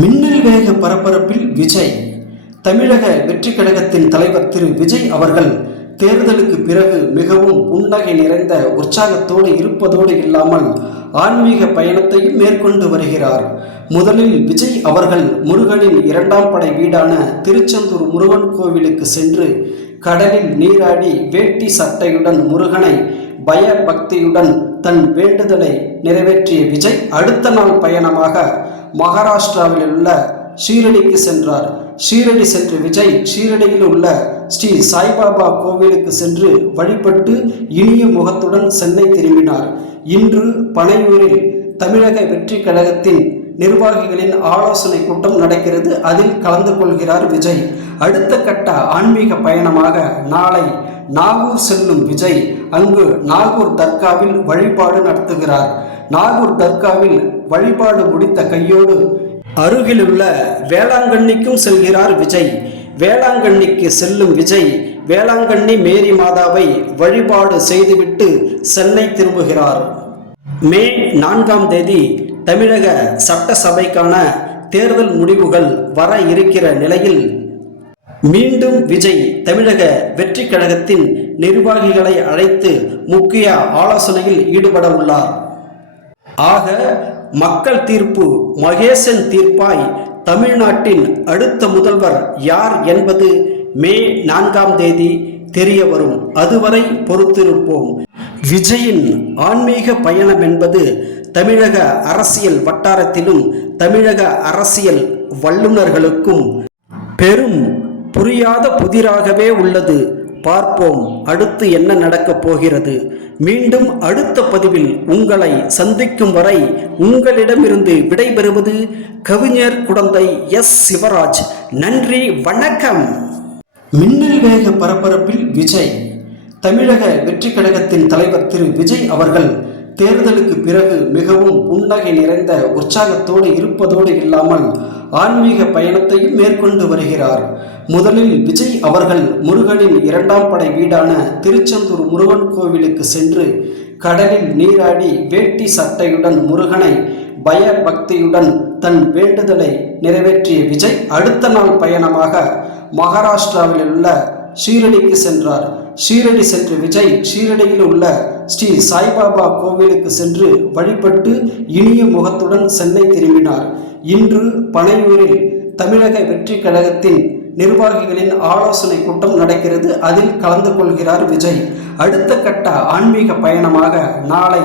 மின்னல் வேக பரபரப்பில் விஜய். தமிழக வெற்றிக் கழகத்தின் தலைவர் திரு விஜய் அவர்கள் தேர்தலுக்கு பிறகு மிகவும் புன்னகை நிறைந்த உற்சாகத்தோடு இருப்பதோடு இல்லாமல் ஆன்மீக பயணத்தையும் மேற்கொண்டு வருகிறார். முதலில் விஜய் அவர்கள் முருகனின் 2ஆம் படை வீடான திருச்செந்தூர் முருகன் கோவிலுக்கு சென்று கடலில் நீராடி வேட்டி சட்டையுடன் முருகனை பயபக்தியுடன் தன் வேண்டுதலை நிறைவேற்றிய விஜய் அடுத்த நாள் பயணமாக மகாராஷ்டிராவில் உள்ள ஷீரடிக்கு சென்றார். ஷீரடி சென்ற விஜய் ஷீரடியில் உள்ள ஸ்ரீ சாய்பாபா கோவிலுக்கு சென்று வழிபட்டு இனிய முகத்துடன் சென்னை திரும்பினார். இன்று பனையூரில் தமிழக வெற்றிக் கழகத்தின் நிர்வாகிகளின் ஆலோசனை கூட்டம் நடக்கிறது. அதில் கலந்து கொள்கிறார் விஜய். அடுத்த கட்ட ஆன்மீக பயணமாக நாளை நாகூர் செல்லும் விஜய் அங்கு நாகூர் தர்காவில் வழிபாடு நடத்துகிறார். நாகூர் தர்காவில் வழிபாடு முடித்த கையோடு அருகிலுள்ள வேளாங்கண்ணிக்கும் செல்கிறார் விஜய். வேளாங்கண்ணிக்கு செல்லும் விஜய் வேளாங்கண்ணி மேரி மாதாவை வழிபாடு செய்துவிட்டு சென்னை திரும்புகிறார். மே 4ஆம் தேதி தமிழக சட்டசபைக்கான தேர்தல் முடிவுகள் வர இருக்கிற நிலையில் மீண்டும் விஜய் தமிழக வெற்றிக் கழகத்தின் நிர்வாகிகளை அழைத்து முக்கிய ஆலோசனையில் ஈடுபட உள்ளார். ஆக மக்கள் தீர்ப்பு மகேசன் தீர்ப்பாய் தமிழ்நாட்டின் அடுத்த முதல்வர் யார் என்பது மே 4ஆம் தேதி தெரிய வரும். அதுவரை பொறுத்திருப்போம். விஜயின் ஆன்மீக பயணம் என்பது தமிழக அரசியல் வட்டாரத்திலும் தமிழக அரசியல் வல்லுநர்களுக்கும் பெரும் புரியாத புதிராகவே உள்ளது. பார்ப்போம் அடுத்து என்ன நடக்கப் போகிறது. மீண்டும் அடுத்த பதிவில் உங்களை சந்திக்கும் வரை உங்களிடமிருந்து விடைபெறுவது கவிஞர் குடந்தை எஸ். சிவராஜ். நன்றி, வணக்கம். மின்னல் வேக பரபரப்பில் விஜய். தமிழக வெற்றிக் கழகத்தின் தலைவர் திரு விஜய் அவர்கள் தேர்தலுக்கு பிறகு மிகவும் புன்னகை நிறைந்த உற்சாகத்தோடு இருப்பதோடு இல்லாமல் ஆன்மீக பயணத்தையும் மேற்கொண்டு வருகிறார். முதலில் விஜய் அவர்கள் முருகனின் 2ஆம் படை வீடான திருச்செந்தூர் முருகன் கோவிலுக்கு சென்று கடலில் நீராடி வேட்டி சட்டையுடன் முருகனை பயபக்தியுடன் தன் வேண்டுதலை நிறைவேற்றிய விஜய் அடுத்த நாள் பயணமாக மகாராஷ்டிராவில் உள்ள ஷீரடிக்கு சென்றார். ஷீரடி சென்ற விஜய் ஷீரடியில் உள்ள ஸ்ரீ சாய்பாபா கோவிலுக்கு சென்று வழிபட்டு இனிய முகத்துடன் சென்னை திரும்பினார். இன்று பனையூரில் தமிழக வெற்றிக் கழகத்தின் நிர்வாகிகளின் ஆலோசனை கூட்டம் நடக்கிறது. அதில் கலந்து கொள்கிறார் விஜய். அடுத்த கட்ட ஆன்மீக பயணமாக நாளை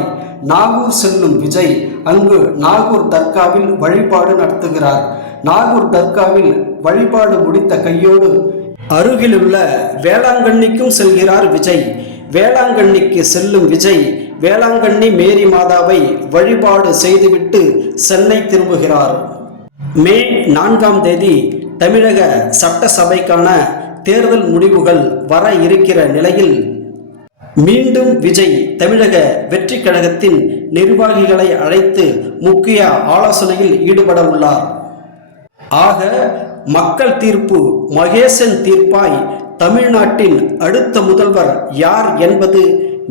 நாகூர் செல்லும் விஜய் அங்கு நாகூர் தர்காவில் வழிபாடு நடத்துகிறார். நாகூர் தர்காவில் வழிபாடு முடித்த கையோடு அருகிலுள்ள வேளாங்கண்ணிக்கும் செல்கிறார் விஜய். வேளாங்கண்ணிக்கு செல்லும் விஜய் வேளாங்கண்ணி மேரி மாதாவை வழிபாடு செய்துவிட்டு சென்னை திரும்புகிறார். மே 4ஆம் தேதி தமிழக சட்டசபைக்கான தேர்தல் முடிவுகள் வர இருக்கிற நிலையில் மீண்டும் விஜய் தமிழக வெற்றிக் கழகத்தின் நிர்வாகிகளை அழைத்து முக்கிய ஆலோசனையில் ஈடுபட உள்ளார். ஆக மக்கள் தீர்ப்பு மகேசன் தீர்ப்பாய் தமிழ்நாட்டின் அடுத்த முதல்வர் யார் என்பது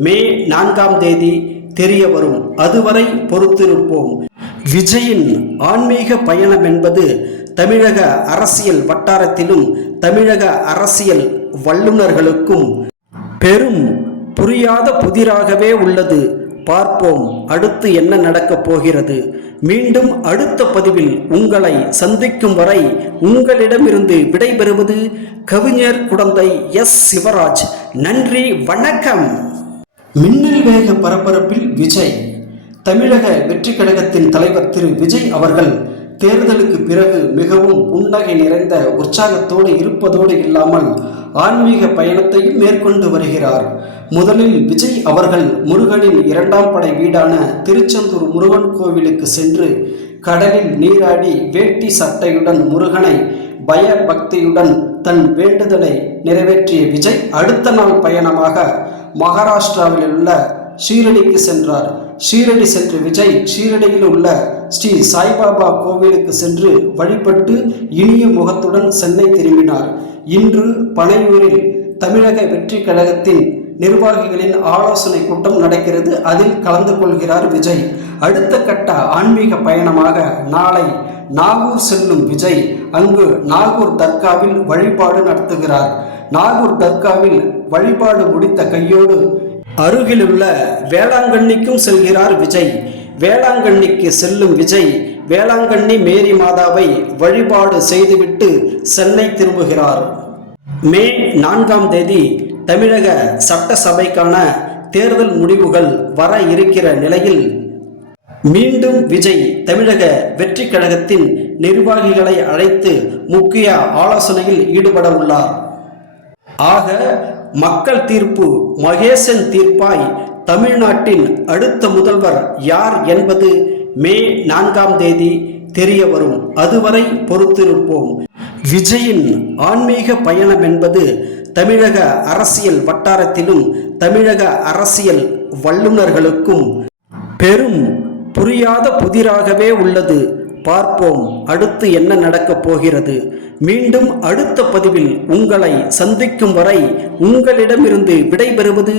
மே 4ஆம் தேதி தெரிய வரும். அதுவரை பொறுத்திருப்போம். விஜயின் ஆன்மீக பயணம் என்பது தமிழக அரசியல் வட்டாரத்திலும் தமிழக அரசியல் வல்லுநர்களுக்கும் பெரும் புரியாத புதிராகவே உள்ளது. பார்ப்போம் அடுத்து என்ன நடக்கப் போகிறது. மீண்டும் அடுத்த பதிவில் உங்களை சந்திக்கும் வரை உங்களிடமிருந்து விடைபெறுவது கவிஞர் குடந்தை எஸ். சிவராஜ். நன்றி, வணக்கம். மின்னல் வேக பரபரப்பில் விஜய். தமிழக வெற்றிக் கழகத்தின் தலைவர் திரு விஜய் அவர்கள் தேர்தலுக்கு பிறகு மிகவும் புன்னகை நிறைந்த உற்சாகத்தோடு இருப்பதோடு இல்லாமல் ஆன்மீக பயணத்தையும் மேற்கொண்டு வருகிறார். முதலில் விஜய் அவர்கள் முருகனின் 2ஆம் படை வீடான திருச்செந்தூர் முருகன் கோவிலுக்கு சென்று கடலில் நீராடி வேட்டி சட்டையுடன் முருகனை பயபக்தியுடன் தன் வேண்டுதலை நிறைவேற்றிய விஜய் அடுத்த நாள் பயணமாக மகாராஷ்டிராவில் உள்ள ஷீரடிக்கு சென்றார். ஷீரடி சென்ற விஜய் ஷீரடியில் உள்ள ஸ்ரீ சாய்பாபா கோவிலுக்கு சென்று வழிபட்டு இனிய முகத்துடன் சென்னை திரும்பினார். இன்று பனையூரில் தமிழக வெற்றிக் கழகத்தின் நிர்வாகிகளின் ஆலோசனை கூட்டம் நடக்கிறது. அதில் கலந்து கொள்கிறார் விஜய். அடுத்த கட்ட ஆன்மீக பயணமாக நாளை நாகூர் செல்லும் விஜய் அங்கு நாகூர் தர்காவில் வழிபாடு நடத்துகிறார். நாகூர் தர்காவில் வழிபாடு முடித்த கையோடு அருகிலுள்ள வேளாங்கண்ணிக்கும் செல்கிறார் விஜய். வேளாங்கண்ணிக்கு செல்லும் விஜய் வேளாங்கண்ணி மேரி மாதாவை வழிபாடு செய்துவிட்டு சென்னை திரும்புகிறார். மே 4ஆம் தேதி தமிழக சட்டசபைக்கான தேர்தல் முடிவுகள் வர இருக்கிற நிலையில் மீண்டும் விஜய் தமிழக வெற்றி கழகத்தின் நிர்வாகிகளை அழைத்து முக்கிய ஆலோசனையில் ஈடுபட உள்ளார். ஆக மக்கள் தீர்ப்பு மகேசன் தீர்ப்பாய் தமிழ்நாட்டின் அடுத்த முதல்வர் யார் என்பது மே 4ஆம் தேதி தெரிய வரும். அதுவரை பொறுத்திருப்போம். விஜயின் ஆன்மீக பயணம் என்பது தமிழக அரசியல் வட்டாரத்திலும் தமிழக அரசியல் வல்லுநர்களுக்கும் பெரும் புரியாத புதிராகவே உள்ளது. பார்ப்போம் அடுத்து என்ன நடக்கப் போகிறது. மீண்டும் அடுத்த பதிவில் உங்களை சந்திக்கும் வரை உங்களிடமிருந்து விடைபெறுவது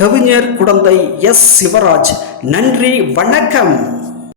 கவிஞர் குடந்தை எஸ். சிவராஜ். நன்றி, வணக்கம்.